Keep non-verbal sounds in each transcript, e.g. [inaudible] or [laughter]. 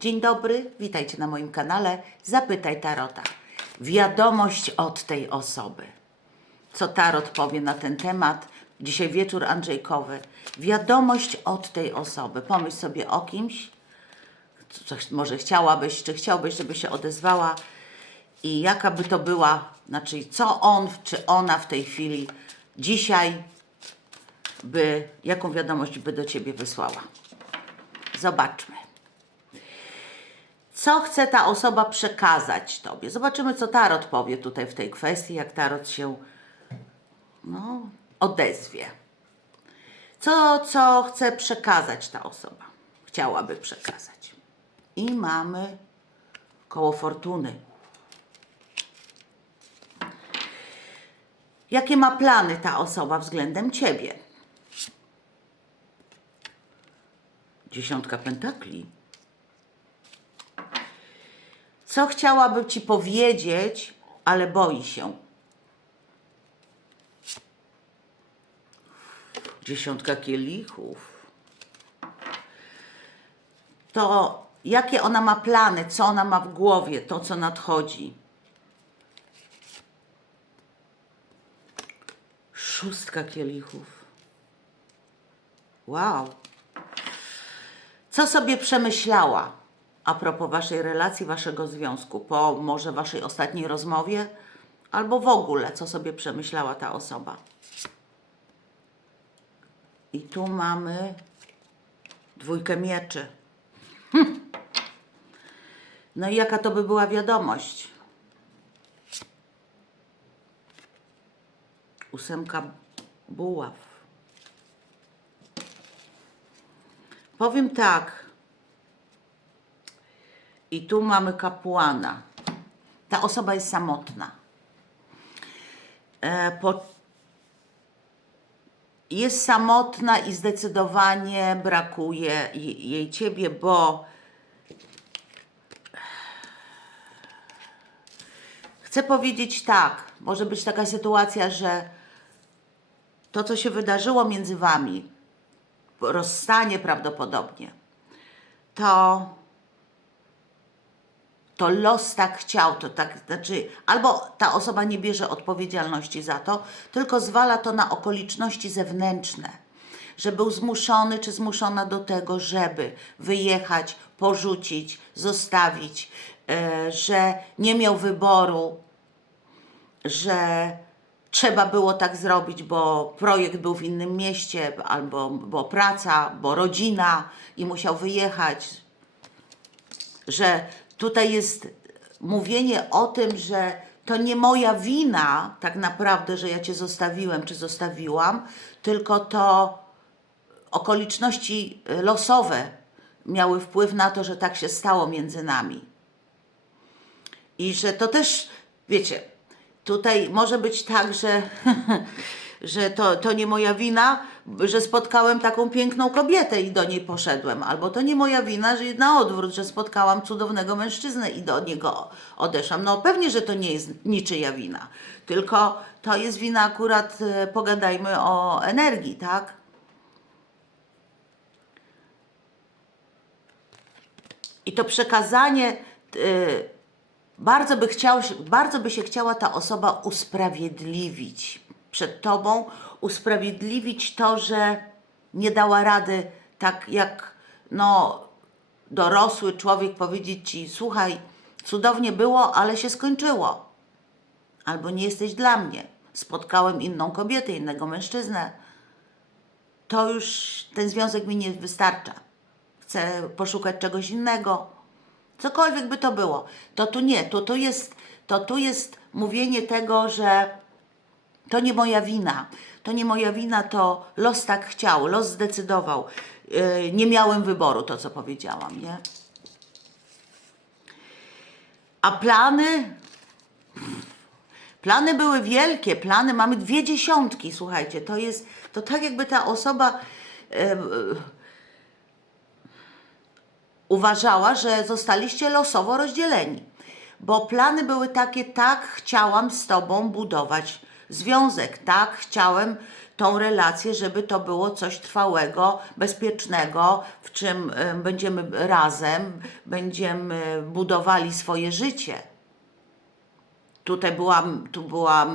Dzień dobry, witajcie na moim kanale Zapytaj Tarota. Wiadomość od tej osoby. Co Tarot powie na ten temat? Dzisiaj wieczór Andrzejkowy. Wiadomość od tej osoby. Pomyśl sobie o kimś, coś może chciałabyś, czy chciałbyś, żeby się odezwała i jaka by to była, znaczy co on czy ona w tej chwili dzisiaj by, jaką wiadomość by do Ciebie wysłała. Zobaczmy. Co chce ta osoba przekazać Tobie? Zobaczymy, co Tarot powie tutaj w tej kwestii, jak Tarot się no, odezwie. Co, co chce przekazać ta osoba? Chciałaby przekazać. I mamy koło fortuny. Jakie ma plany ta osoba względem Ciebie? Dziesiątka pentakli. Co chciałaby Ci powiedzieć, ale boi się? Dziesiątka kielichów. To jakie ona ma plany, co ona ma w głowie, to co nadchodzi? Szóstka kielichów. Wow. Co sobie przemyślała a propos waszej relacji, waszego związku, po może waszej ostatniej rozmowie, albo w ogóle, co sobie przemyślała ta osoba? I tu mamy dwójkę mieczy. Hm. No i jaka to by była wiadomość? Ósemka buław. Powiem tak. I tu mamy kapłana. Ta osoba jest samotna. E, po, jest samotna i zdecydowanie brakuje jej, jej ciebie, bo chcę powiedzieć tak. Może być taka sytuacja, że to, co się wydarzyło między wami, rozstanie prawdopodobnie, to to los tak chciał, to tak, znaczy, albo ta osoba nie bierze odpowiedzialności za to, tylko zwala to na okoliczności zewnętrzne, że był zmuszony czy zmuszona do tego, żeby wyjechać, porzucić, zostawić, e, że nie miał wyboru, że trzeba było tak zrobić, bo projekt był w innym mieście, albo bo praca, bo rodzina i musiał wyjechać, że tutaj jest mówienie o tym, że to nie moja wina tak naprawdę, że ja cię zostawiłem czy zostawiłam, tylko to okoliczności y, losowe miały wpływ na to, że tak się stało między nami. I że to też, wiecie, tutaj może być tak, że, [laughs] że to, to nie moja wina, że spotkałem taką piękną kobietę i do niej poszedłem. Albo to nie moja wina, że na odwrót, że spotkałam cudownego mężczyznę i do niego odeszłam. No pewnie, że to nie jest niczyja wina. Tylko to jest wina akurat, e, pogadajmy o energii, tak? I to przekazanie, y, bardzo, by chciał, bardzo by się chciała ta osoba usprawiedliwić przed tobą, usprawiedliwić to, że nie dała rady tak jak no, dorosły człowiek powiedzieć ci, słuchaj, cudownie było, ale się skończyło. Albo nie jesteś dla mnie. Spotkałem inną kobietę, innego mężczyznę. To już ten związek mi nie wystarcza chcę poszukać czegoś innego, cokolwiek by to było, to tu nie, to tu jest, to tu jest mówienie tego, że to nie moja wina, to nie moja wina, to los tak chciał, los zdecydował, Yy, nie miałem wyboru, to co powiedziałam, nie? A plany? Plany były wielkie, plany, mamy dwie dziesiątki, słuchajcie, to jest, to tak jakby ta osoba uważała, że zostaliście losowo rozdzieleni. Bo plany były takie, tak chciałam z Tobą budować związek, tak? Chciałem tą relację, żeby to było coś trwałego, bezpiecznego, w czym e, będziemy razem, będziemy budowali swoje życie. Tutaj była, tu była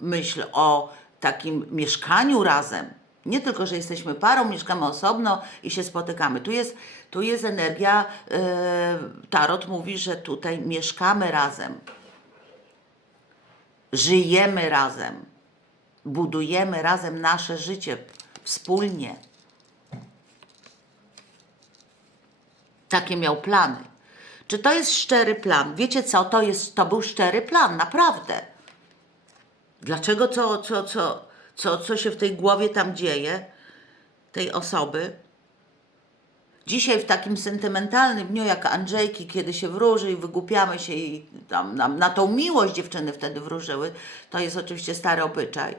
myśl o takim mieszkaniu razem. Nie tylko, że jesteśmy parą, mieszkamy osobno i się spotykamy. Tu jest, tu jest energia, yy, Tarot mówi, że tutaj mieszkamy razem. Żyjemy razem. Budujemy razem nasze życie wspólnie. Takie miał plany. Czy to jest szczery plan? Wiecie co? To, jest, to był szczery plan, naprawdę. Dlaczego, co, co, co, co, co się w tej głowie tam dzieje, tej osoby? Dzisiaj w takim sentymentalnym dniu jak Andrzejki, kiedy się wróży i wygłupiamy się i tam na, na tą miłość dziewczyny wtedy wróżyły, to jest oczywiście stary obyczaj.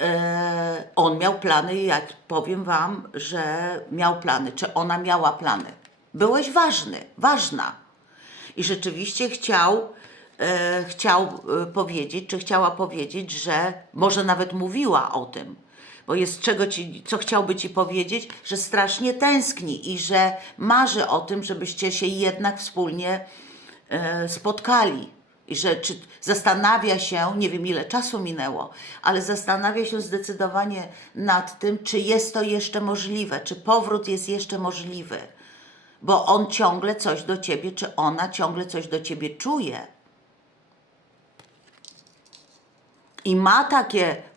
E, on miał plany i ja powiem Wam, że miał plany. Czy ona miała plany? Byłeś ważny, ważna. I rzeczywiście chciał, e, chciał e, powiedzieć, czy chciała powiedzieć, że może nawet mówiła o tym, bo jest czego ci, co chciałby ci powiedzieć, że strasznie tęskni i że marzy o tym, żebyście się jednak wspólnie e, spotkali. I że czy zastanawia się, nie wiem ile czasu minęło, ale zastanawia się zdecydowanie nad tym, czy jest to jeszcze możliwe, czy powrót jest jeszcze możliwy. Bo on ciągle coś do ciebie, czy ona ciągle coś do ciebie czuje. I ma takie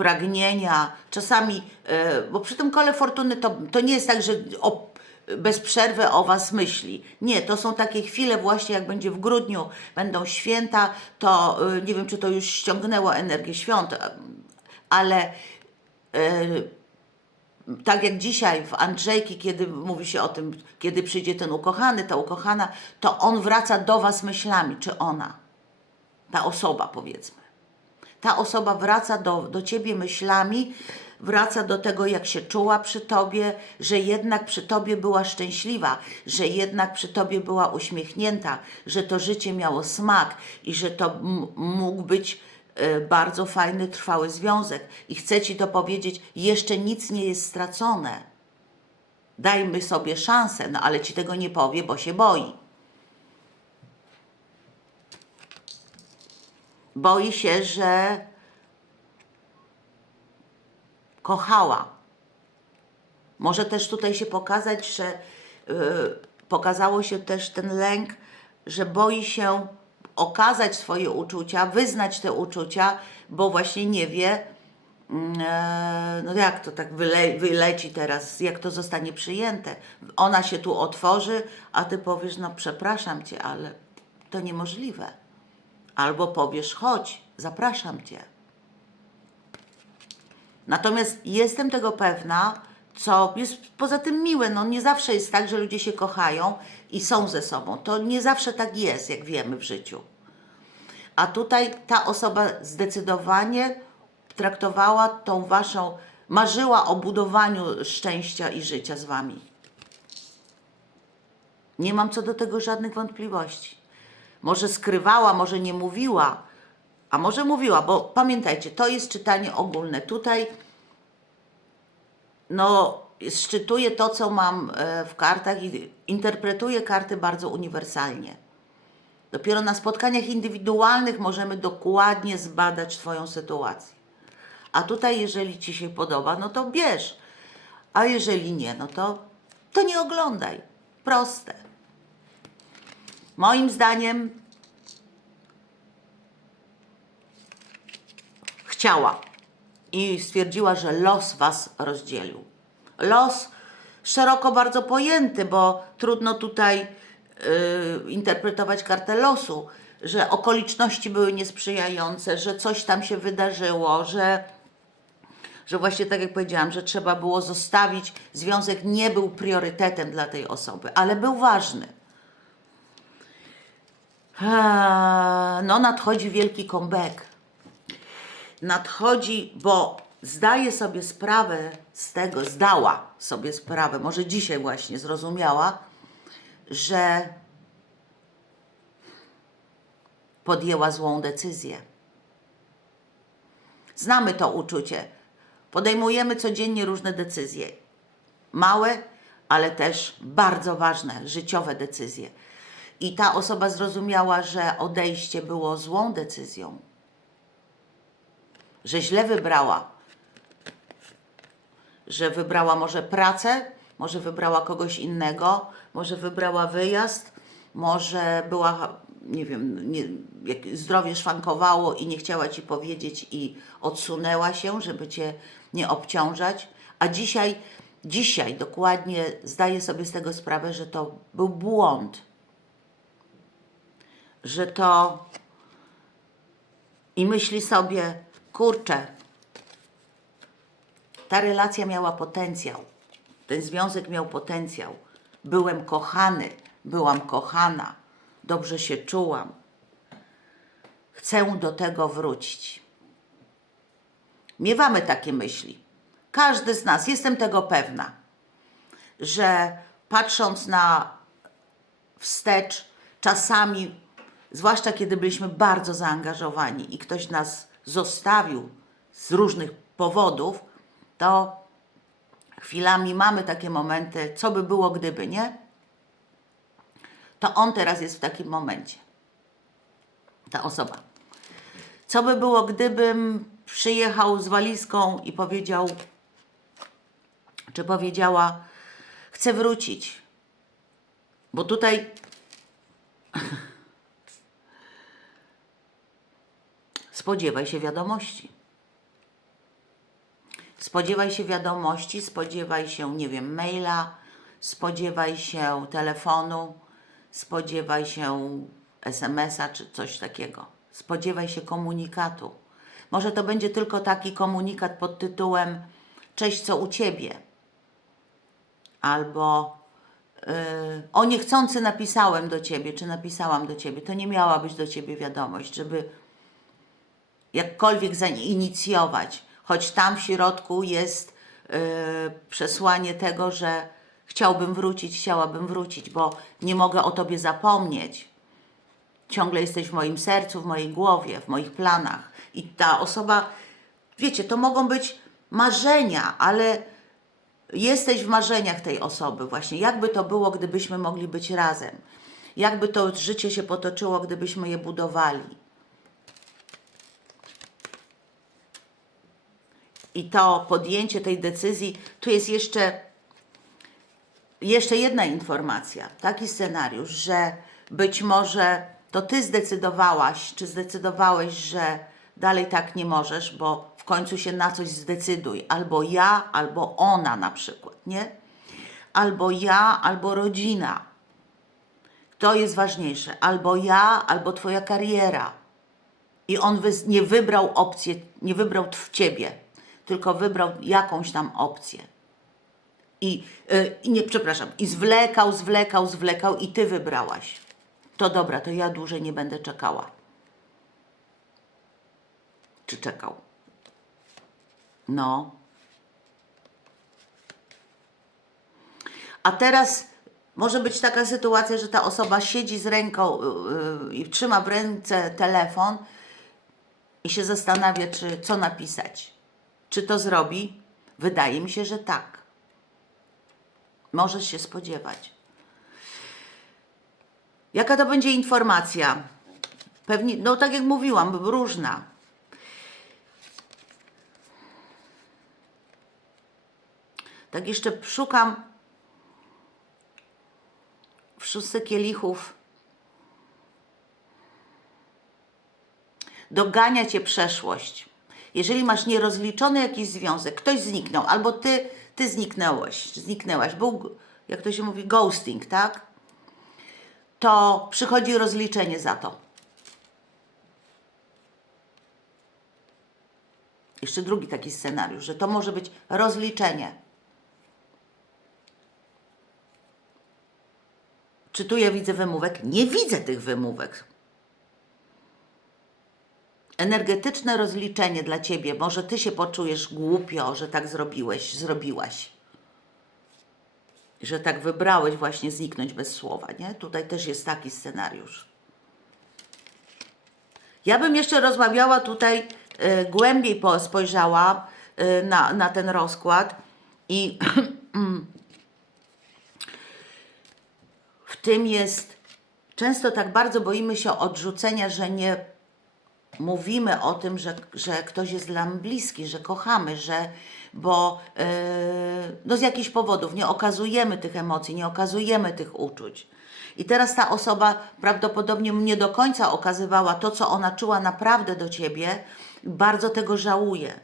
pragnienia, czasami, e, bo przy tym kole fortuny to, to nie jest tak, że o, bez przerwy o Was myśli. Nie, to są takie chwile właśnie, jak będzie w grudniu, będą święta, to e, nie wiem, czy to już ściągnęło energię świąt, ale e, tak jak dzisiaj w Andrzejki, kiedy mówi się o tym, kiedy przyjdzie ten ukochany, ta ukochana, to on wraca do Was myślami, czy ona, ta osoba powiedzmy ta osoba wraca do, do ciebie myślami, wraca do tego, jak się czuła przy tobie, że jednak przy tobie była szczęśliwa, że jednak przy tobie była uśmiechnięta, że to życie miało smak i że to mógł być e, bardzo fajny, trwały związek. I chcę ci to powiedzieć, jeszcze nic nie jest stracone. Dajmy sobie szansę, no ale ci tego nie powie, bo się boi. Boi się, że kochała. Może też tutaj się pokazać, że y, pokazało się też ten lęk, że boi się okazać swoje uczucia, wyznać te uczucia, bo właśnie nie wie, mm, e, no jak to tak wyle, wyleci teraz, jak to zostanie przyjęte. Ona się tu otworzy, a ty powiesz, no przepraszam cię, ale to niemożliwe. Albo powiesz, chodź, zapraszam cię. Natomiast jestem tego pewna, co jest poza tym miłe. No nie zawsze jest tak, że ludzie się kochają i są ze sobą. To nie zawsze tak jest, jak wiemy w życiu. A tutaj ta osoba zdecydowanie traktowała tą waszą, marzyła o budowaniu szczęścia i życia z wami. Nie mam co do tego żadnych wątpliwości. Może skrywała, może nie mówiła, a może mówiła, bo pamiętajcie, to jest czytanie ogólne. Tutaj no, szczytuję to, co mam e, w kartach i interpretuję karty bardzo uniwersalnie. Dopiero na spotkaniach indywidualnych możemy dokładnie zbadać Twoją sytuację. A tutaj, jeżeli Ci się podoba, no to bierz. A jeżeli nie, no to, to nie oglądaj. Proste. Moim zdaniem chciała i stwierdziła, że los was rozdzielił. Los szeroko bardzo pojęty, bo trudno tutaj yy, interpretować kartę losu, że okoliczności były niesprzyjające, że coś tam się wydarzyło, że że właśnie tak jak powiedziałam, że trzeba było zostawić, związek nie był priorytetem dla tej osoby, ale był ważny. Eee, No, nadchodzi wielki comeback. Nadchodzi, bo zdaje sobie sprawę z tego, zdała sobie sprawę, może dzisiaj właśnie zrozumiała, że podjęła złą decyzję. Znamy to uczucie. Podejmujemy codziennie różne decyzje. Małe, ale też bardzo ważne, życiowe decyzje. I ta osoba zrozumiała, że odejście było złą decyzją, że źle wybrała, że wybrała może pracę, może wybrała kogoś innego, może wybrała wyjazd, może była, nie wiem, nie, zdrowie szwankowało i nie chciała ci powiedzieć i odsunęła się, żeby cię nie obciążać. A dzisiaj, dzisiaj dokładnie zdaję sobie z tego sprawę, że to był błąd, że to i myśli sobie, kurczę, ta relacja miała potencjał. Ten związek miał potencjał. Byłem kochany, byłam kochana, dobrze się czułam. Chcę do tego wrócić. Miewamy takie myśli. Każdy z nas, jestem tego pewna, że patrząc na wstecz, czasami, zwłaszcza kiedy byliśmy bardzo zaangażowani i ktoś nas zostawił z różnych powodów, to chwilami mamy takie momenty, co by było gdyby, nie? To on teraz jest w takim momencie. Ta osoba. Co by było, gdybym przyjechał z walizką i powiedział, czy powiedziała, chcę wrócić. Bo tutaj spodziewaj się wiadomości. Spodziewaj się wiadomości, spodziewaj się, nie wiem, maila, spodziewaj się telefonu, spodziewaj się SMS-a czy coś takiego. Spodziewaj się komunikatu. Może to będzie tylko taki komunikat pod tytułem Cześć, co u ciebie? Albo yy, o niechcący napisałem do ciebie, czy napisałam do ciebie. To nie miała być do ciebie wiadomość, żeby jakkolwiek zainicjować, choć tam w środku jest yy, przesłanie tego, że chciałbym wrócić, chciałabym wrócić, bo nie mogę o tobie zapomnieć. Ciągle jesteś w moim sercu, w mojej głowie, w moich planach. I ta osoba, wiecie, to mogą być marzenia, ale jesteś w marzeniach tej osoby właśnie. Jakby to było, gdybyśmy mogli być razem? Jakby to życie się potoczyło, gdybyśmy je budowali? I to podjęcie tej decyzji, tu jest jeszcze, jeszcze jedna informacja, taki scenariusz, że być może to ty zdecydowałaś, czy zdecydowałeś, że dalej tak nie możesz, bo w końcu się na coś zdecyduj. Albo ja, albo ona na przykład, nie? Albo ja, albo rodzina. To jest ważniejsze. Albo ja, albo twoja kariera. I on nie wybrał opcję, nie wybrał w ciebie, tylko wybrał jakąś tam opcję. I, yy, i nie, przepraszam, i zwlekał, zwlekał, zwlekał i ty wybrałaś. To dobra, to ja dłużej nie będę czekała. Czy czekał? No. A teraz może być taka sytuacja, że ta osoba siedzi z ręką yy, i trzyma w ręce telefon i się zastanawia, czy co napisać. Czy to zrobi? Wydaje mi się, że tak. Możesz się spodziewać. Jaka to będzie informacja? Pewnie, no tak jak mówiłam, różna. Tak jeszcze szukam w szóstce kielichów. Dogania cię przeszłość. Jeżeli masz nierozliczony jakiś związek, ktoś zniknął, albo ty, ty zniknąłeś, zniknęłaś, był, jak to się mówi, ghosting, tak? To przychodzi rozliczenie za to. Jeszcze drugi taki scenariusz, że to może być rozliczenie. Czy tu ja widzę wymówek? Nie widzę tych wymówek. Energetyczne rozliczenie dla ciebie. Może ty się poczujesz głupio, że tak zrobiłeś, zrobiłaś. Że tak wybrałeś właśnie zniknąć bez słowa, nie? Tutaj też jest taki scenariusz. Ja bym jeszcze rozmawiała tutaj y, głębiej po, spojrzała y, na, na ten rozkład i [clears throat] w tym jest, często tak bardzo boimy się odrzucenia, że nie mówimy o tym, że, że ktoś jest nas bliski, że kochamy, że bo yy, no z jakichś powodów nie okazujemy tych emocji, nie okazujemy tych uczuć. I teraz ta osoba prawdopodobnie nie do końca okazywała to, co ona czuła naprawdę do ciebie, bardzo tego żałuje.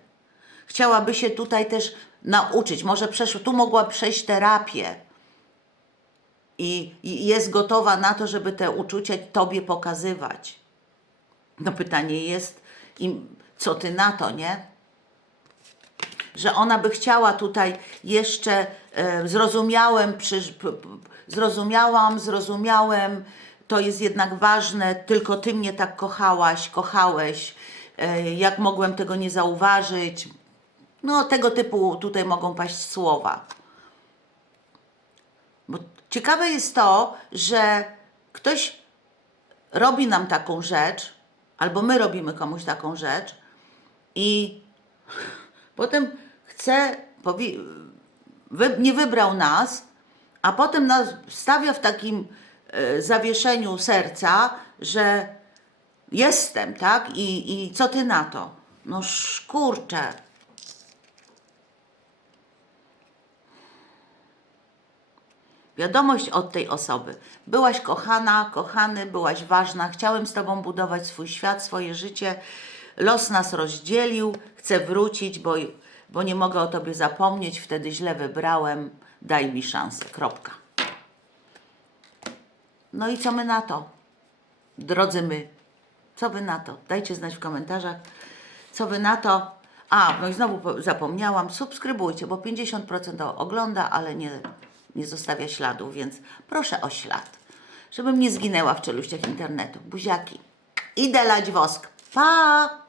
Chciałaby się tutaj też nauczyć, może przesz- tu mogła przejść terapię, i, i jest gotowa na to, żeby te uczucia Tobie pokazywać. No pytanie jest, im, co Ty na to, nie? Że ona by chciała tutaj jeszcze e, zrozumiałem, przyż, p, p, zrozumiałam, zrozumiałem, to jest jednak ważne, tylko Ty mnie tak kochałaś, kochałeś, e, jak mogłem tego nie zauważyć. No tego typu tutaj mogą paść słowa. Bo ciekawe jest to, że ktoś robi nam taką rzecz, albo my robimy komuś taką rzecz i potem chce, wy, nie wybrał nas, a potem nas stawia w takim e, zawieszeniu serca, że jestem, tak? I, I co ty na to? No szkurcze. Wiadomość od tej osoby. Byłaś kochana, kochany, byłaś ważna, chciałem z Tobą budować swój świat, swoje życie. Los nas rozdzielił, chcę wrócić, bo, bo nie mogę o Tobie zapomnieć, wtedy źle wybrałem, daj mi szansę. Kropka. No i co my na to? Drodzy my, co Wy na to? Dajcie znać w komentarzach, co Wy na to. A, no i znowu po- zapomniałam, subskrybujcie, bo 50% ogląda, ale nie, nie zostawia śladów, więc proszę o ślad, żebym nie zginęła w czeluściach internetu. Buziaki. Idę lać wosk. Pa!